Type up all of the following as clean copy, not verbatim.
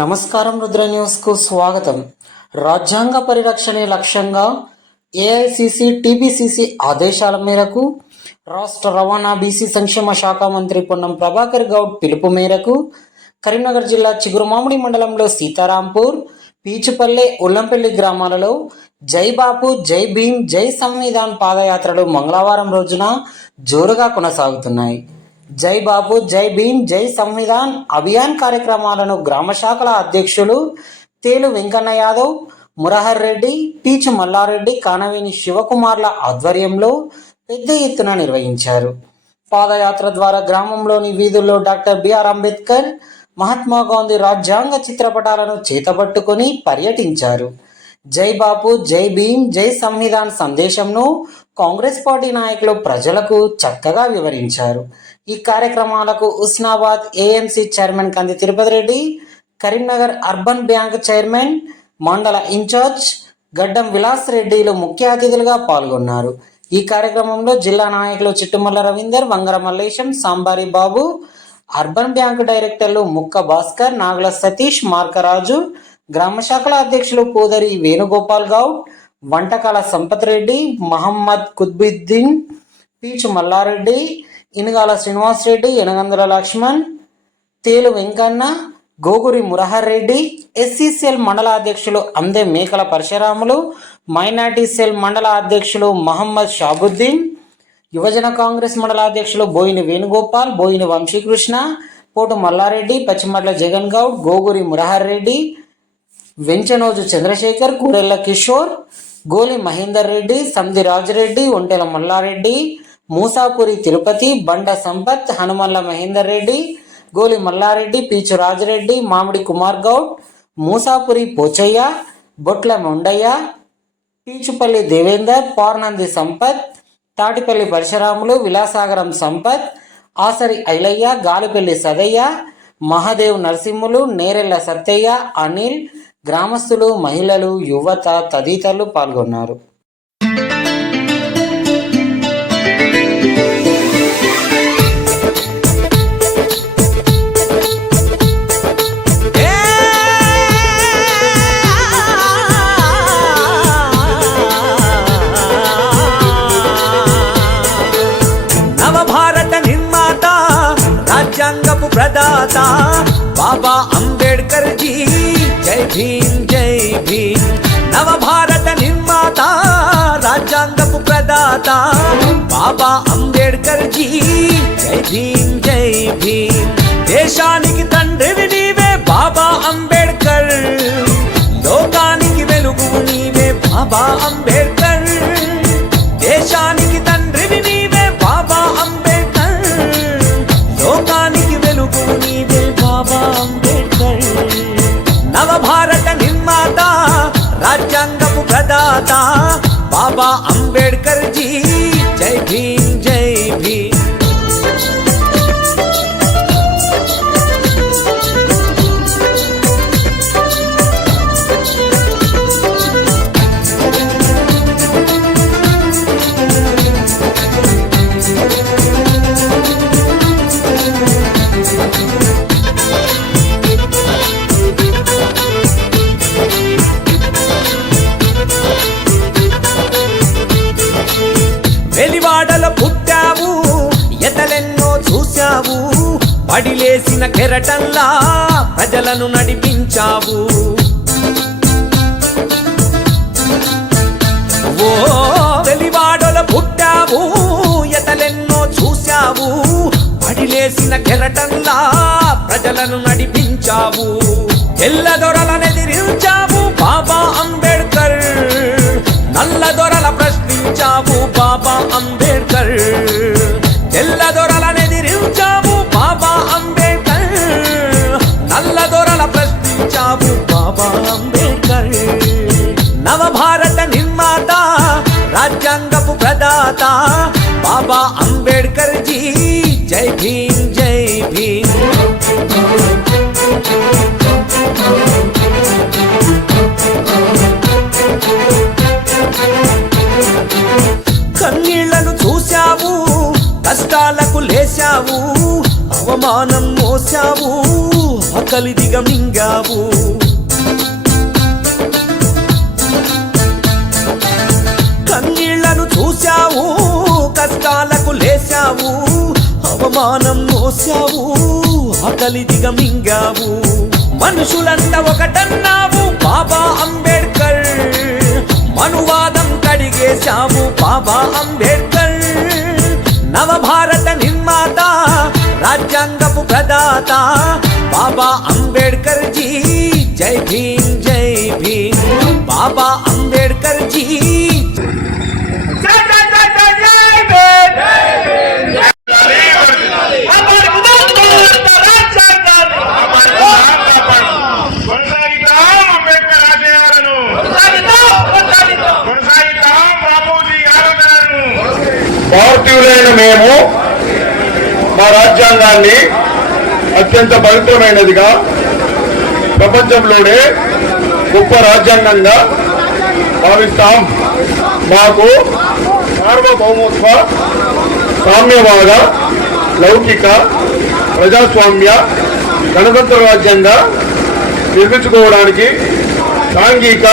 నమస్కారం, రుద్ర న్యూస్కు స్వాగతం. రాజ్యాంగ పరిరక్షణే లక్ష్యంగా ఏఐసిసి టీపీసీసీ ఆదేశాల మేరకు రాష్ట్ర రవాణా బీసీ సంక్షేమ శాఖ మంత్రి పొన్నం ప్రభాకర్ గౌడ్ పిలుపు మేరకు కరీంనగర్ జిల్లా చిగురుమామిడి మండలంలో సీతారాంపూర్, పీచుపల్లె, ఉల్లంపల్లి గ్రామాలలో జై బాపు, జై భీమ్, జై సంవిధాన్ పాదయాత్రలు మంగళవారం రోజున జోరుగా కొనసాగుతున్నాయి. జై బాపు, జై భీమ్, జై సంవిధాన్ అభియాన్ కార్యక్రమాలను గ్రామ శాఖల అధ్యక్షులు తేలు వెంకన్న యాదవ్, మురహర్ రెడ్డి, పీచు మల్లారెడ్డి, కానవేని శివకుమార్ల ఆధ్వర్యంలో పెద్ద ఎత్తున నిర్వహించారు. పాదయాత్ర ద్వారా గ్రామంలోని వీధుల్లో డాక్టర్ బిఆర్ అంబేద్కర్, మహాత్మా గాంధీ రాజ్యాంగ చిత్రపటాలను చేతబట్టుకొని పర్యటించారు. జై బాపు, జై భీమ్, జై సంవిధాన్ సందేశంను కాంగ్రెస్ పార్టీ నాయకులు ప్రజలకు చక్కగా వివరించారు. ఈ కార్యక్రమాలకు ఉస్నాబాద్ ఏఎంసీ చైర్మన్ కంది Tirupati Reddy, Karimnagar urban bank chairman, మండల ఇన్ఛార్జ్ గడ్డం విలాస్ రెడ్డిలు ముఖ్య అతిథులుగా పాల్గొన్నారు. ఈ కార్యక్రమంలో జిల్లా నాయకులు చిట్టుమల్ల రవీందర్, వంగర మల్లేశం, సాంబారి బాబు, అర్బన్ బ్యాంకు డైరెక్టర్లు ముక్క భాస్కర్, నాగుల సతీష్, మార్కరాజు, గ్రామ శాఖల అధ్యక్షులు పూదరి వేణుగోపాల్ గౌడ్, వంటకాల సంపత్ రెడ్డి, మహమ్మద్ కుత్బుద్దీన్, పీచు మల్లారెడ్డి, ఇనుగాల శ్రీనివాస్ రెడ్డి, ఎనగందుల లక్ష్మణ్, తేలు వెంకన్న, గోగురి మురహర్ రెడ్డి, ఎస్సీసీఎల్ మండల అధ్యక్షులు అందే మేకల పరశురాములు, మైనార్టీ సెల్ మండల అధ్యక్షులు మహమ్మద్ షాబుద్దీన్, యువజన కాంగ్రెస్ మండల అధ్యక్షులు బోయిని వేణుగోపాల్, బోయిని వంశీకృష్ణ, పోటు మల్లారెడ్డి, పచ్చిమట్ల జగన్ గౌడ్, గోగురి మురహర్ రెడ్డి, వెంచనోజు చంద్రశేఖర్, కూరెళ్ల కిషోర్, గోలి మహేందర్ రెడ్డి, సంధి రాజరెడ్డి, ఒంటెల మల్లారెడ్డి, మూసాపురి తిరుపతి, బండ సంపత్, హనుమల్ల మహేందర్ రెడ్డి, గోలి మల్లారెడ్డి, పీచు రాజరెడ్డి, మామిడి కుమార్ గౌడ్, మూసాపురి పోచయ్య, బొట్ల మొండయ్య, పీచుపల్లి దేవేందర్, పార్నంది సంపత్, తాటిపల్లి పరశురాములు, విలాసాగరం సంపత్, ఆసరి ఐలయ్య, గాలిపల్లి సదయ్య, మహాదేవ్ నరసింహులు, నేరెళ్ల సత్తయ్య, అనిల్, గ్రామస్తులు, మహిళలు, యువత తదితరులు పాల్గొన్నారు. నవభారత నిర్మాత, రాజ్యాంగపు ప్రదాత బాబా అంబేడ్కర్ జీ, జై భీమ్, జై భీమ్. నవభారత నిర్మాత, రాజ్యాంగపు ప్రదాత బాబా అంబేడ్కర్ జీ, జై భీమ్, జై భీమ్. దేశానికి తండ్రివి నీవే బాబా అంబేడ్కర్, లోకానికి వెలుగు నీవే బాబా అంబేడ్కర్. దేశానికి తండ్రివి నీవే బాబా అంబేడ్కర్, లోకానికి వెలుగు నీవే బాబా అంబేడ్కర్. నవభారత నిర్మాత, రాజ్యాంగపు ప్రదాత బాబా అంబేడ్కర్ జీ, జై భీమ్, జై భీమ్. వెలివాడలో పుట్టావు, ఎతలెన్నో చూశావు, పడిలేసిన కెరటంలా ప్రజలను నడిపించావు. ఓ వెలివాడలో పుట్టావు, ఎతలెన్నో చూశావు, పడిలేసిన కెరటంలా ప్రజలను నడిపించావు. తెల్లదొరలనెదిరించావు బాబా అంబేడ్కర్, నల్ల దొరల ప్రశ్నించావు బాబా అంబేడ్కర్. తెల్ల దొరలనెదిరించావు బాబా అంబేడ్కర్, నల్ల దొర ఆకలి దిగమింగావు. కన్నీళ్లను చూశావు, కష్టాలకు లేశావు, అవమానం మోసావు, ఆకలి దిగమింగావు. మనుషులంతా ఒకటన్నావు బాబా అంబేడ్కర్, మనువాదం కడిగేశావు బాబా అంబేడ్కర్. నవభారత నిర్మాత, రాజ్యాంగపు ప్రదాత బాబా అంబేడ్కర్ జీ. జై భీమ్ జై భీమ్ బాబా అంబేడ్కర్ జీ. భారతీయులైన మేము మా రాజ్యాంగాన్ని అత్యంత పవిత్రమైనదిగా, ప్రపంచంలోనే గొప్ప రాజ్యాంగంగా భావిస్తాం. మాకు సార్వభౌమత్వ, సామ్యవాద, లౌకిక, ప్రజాస్వామ్య, గణతంత్ర రాజ్యంగా నిర్మించుకోవడానికి సాంఘిక,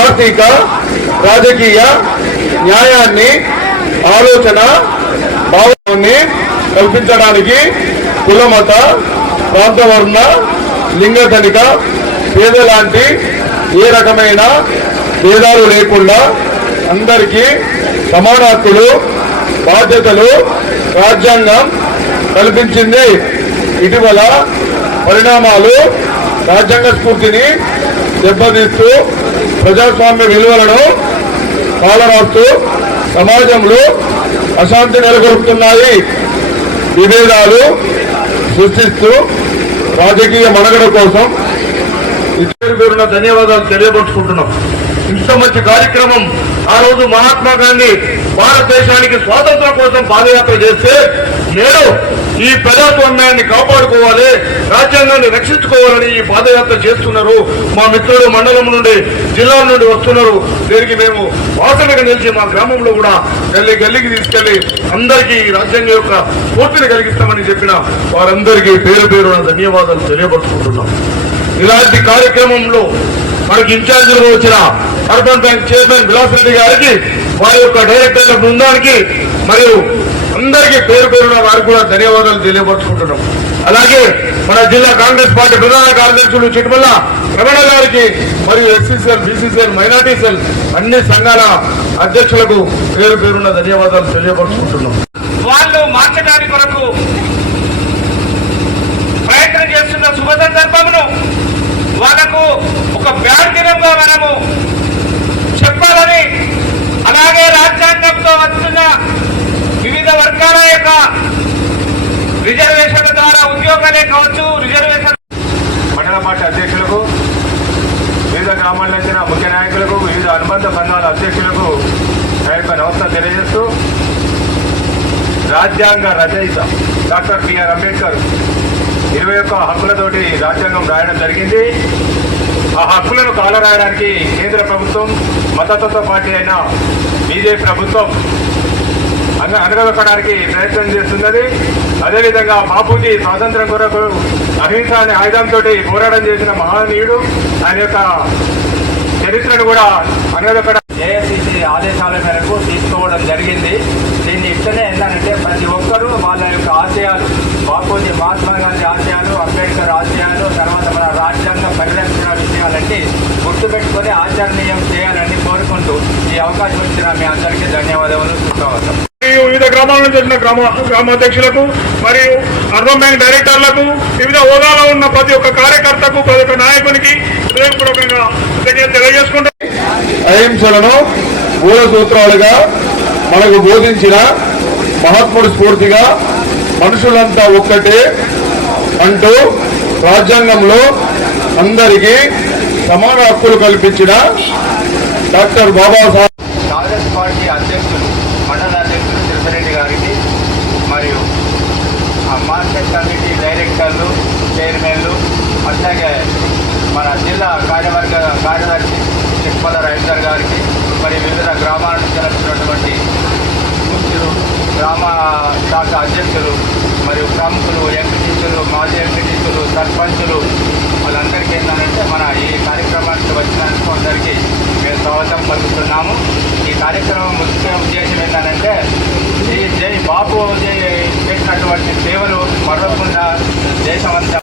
ఆర్థిక, రాజకీయ న్యాయాన్ని, ఆలోచన భావాన్ని కల్పించడానికి కులమత, ప్రాంతవర్ణ, లింగధనిక, పేద లాంటి ఏ రకమైన భేదాలు లేకుండా అందరికీ సమాన హక్కులు, బాధ్యతలు రాజ్యాంగం కల్పించింది. ఇటీవల పరిణామాలు రాజ్యాంగ స్ఫూర్తిని దెబ్బతీస్తూ ప్రజాస్వామ్య విలువలను కాలరాస్తూ సమాజంలో అశాంతి నెలకొల్పుతున్నాయి. విభేదాలు సృష్టిస్తూ రాజకీయ మనుగడ కోసం ఇద్దరి పేరున ధన్యవాదాలు తెలియపరుచుకుంటున్నాం. ఇంత మంచి కార్యక్రమం ఆ రోజు మహాత్మా గాంధీ భారతదేశానికి స్వాతంత్రం కోసం పాదయాత్ర చేస్తే, నేడు ఈ ప్రజాస్వామ్యాన్ని కాపాడుకోవాలి, రాజ్యాంగాన్ని రక్షించుకోవాలని ఈ పాదయాత్ర చేస్తున్నారు. మా మిత్రులు మండలం నుండి, జిల్లాల నుండి వస్తున్నారు. దీనికి మేము వాసనగా నిలిచి మా గ్రామంలో కూడా గల్లీ గల్లీకి తీసుకెళ్లి అందరికీ ఈ రాజ్యాంగం యొక్క స్ఫూర్తిని కలిగిస్తామని చెప్పిన వారందరికీ పేరు పేరున ధన్యవాదాలు తెలియపరుచుకుంటున్నాం. ఇలాంటి కార్యక్రమంలో మనకి ఇన్ఛార్జిగా వచ్చిన urban bank chairman Vilas Reddy గారికి, వారి యొక్క డైరెక్టర్ల బృందానికి మరియు అందరికీ పేరు పేరున వారికి కూడా ధన్యవాదాలు తెలియపరుచుకుంటున్నాం. అలాగే మన జిల్లా కాంగ్రెస్ పార్టీ ప్రధాన కార్యదర్శులు చిట్మల్ల రమణ గారికి మరియు ఎస్సీసీఎల్, బీసీసీఎల్, మైనార్టీ సెల్ అన్ని సంఘాల అధ్యక్షులకు పేరు పేరున ధన్యవాదాలు తెలియపరుచుకుంటున్నాం. వాళ్ళు మార్చడానికి కొరకు ప్రయత్నం చేస్తున్న శుభ సందర్భమును వాళ్ళకు ఒక బ్యాడ్ దినంగా మనము చెప్పాలని, అలాగే రాజ్యాంగంతో వస్తున్న వివిధ వర్గాల యొక్క రిజర్వేషన్ల ద్వారా ఉద్యోగాలే కావచ్చు, రిజర్వేషన్ మండల పార్టీ అధ్యక్షులకు, వివిధ గ్రామాల నుంచి ముఖ్య నాయకులకు, వివిధ అనుబంధ సంఘాల అధ్యక్షులకు నా యొక్క నమస్కారం తెలియజేస్తూ, రాజ్యాంగ రచయిత డాక్టర్ బిఆర్ అంబేద్కర్ 21 హక్కులతోటి రాజ్యాంగం రాయడం జరిగింది. ఆ హక్కులను కాలరాయడానికి కేంద్ర ప్రభుత్వం, మతతత్వ పార్టీ అయిన బీజేపీ ప్రభుత్వం అనగదొక్కడానికి ప్రయత్నం చేస్తున్నది. అదేవిధంగా బాపూజీ స్వాతంత్రం కొరకు అహింస అనే ఆయుధంతో పోరాటం చేసిన మహనీయుడు. ఆయన యొక్క చరిత్రను కూడా అనగదొక్కడం ఏఐసిసి ఆదేశాల మేరకు తీసుకోవడం జరిగింది. దీన్ని ఇట్లనే ఏంటంటే ప్రతి ఒక్కరూ వాళ్ళ యొక్క ఆశయాలు, బాపూజీ మహాత్మా గాంధీ ఆశయాలు, అంబేద్కర్ ఆశయాలు, తర్వాత మన రాజ్యాంగ పరిరక్షణ విషయాలన్నీ గుర్తుపెట్టుకొని ఆచరణీయం చేయాలని కోరుకుంటూ ఈ అవకాశం ఇచ్చిన మీ అందరికీ ధన్యవాదాలు, శుభాకాంక్షలు. వివిధ గ్రామాల నుంచి వచ్చిన గ్రామాధ్యక్షులకు మరియు అర్బన్ బ్యాంక్ డైరెక్టర్లకు, వివిధ హోదాలో ఉన్న ప్రతి ఒక్క కార్యకర్తకు, ప్రతి ఒక్క నాయకునికి హృదయపూర్వకంగా తెలియజేసుకుంటూ అహింసలను మూల సూత్రాలుగా మనకు బోధించిన మహాత్ముడు స్ఫూర్తిగా మనుషులంతా ఒక్కటే అంటూ రాజ్యాంగంలో అందరికీ సమాన హక్కులు కల్పించిన డాక్టర్ బాబాసాహెబ్ కాంగ్రెస్ పార్టీ అధ్యక్షులు, మండల అధ్యక్షులు తిరుపతిరెడ్డి గారికి మరియు మార్కెట్ కమిటీ డైరెక్టర్లు, చైర్మన్లు, అట్లాగే మన జిల్లా కార్యదర్శి చిట్మల్ల రవీందర్ గారికి, మరి వివిధ గ్రామాల నుంచి వచ్చినటువంటి ముఖ్యులు, గ్రామ శాఖ అధ్యక్షులు, మరియు ప్రముఖులు, ఎంపీటీసీలు, మాజీ ఎంపీటీసీలు, సర్పంచులు వాళ్ళందరికీ ఏంటంటే మన ఈ కార్యక్రమానికి వచ్చినందుకు అందరికీ మేము స్వాగతం పలుకుతున్నాము. ఈ కార్యక్రమం ముఖ్య ఉద్దేశం ఏంటంటే జై బాపు చేసినటువంటి సేవలు మరవకుండా దేశమంతా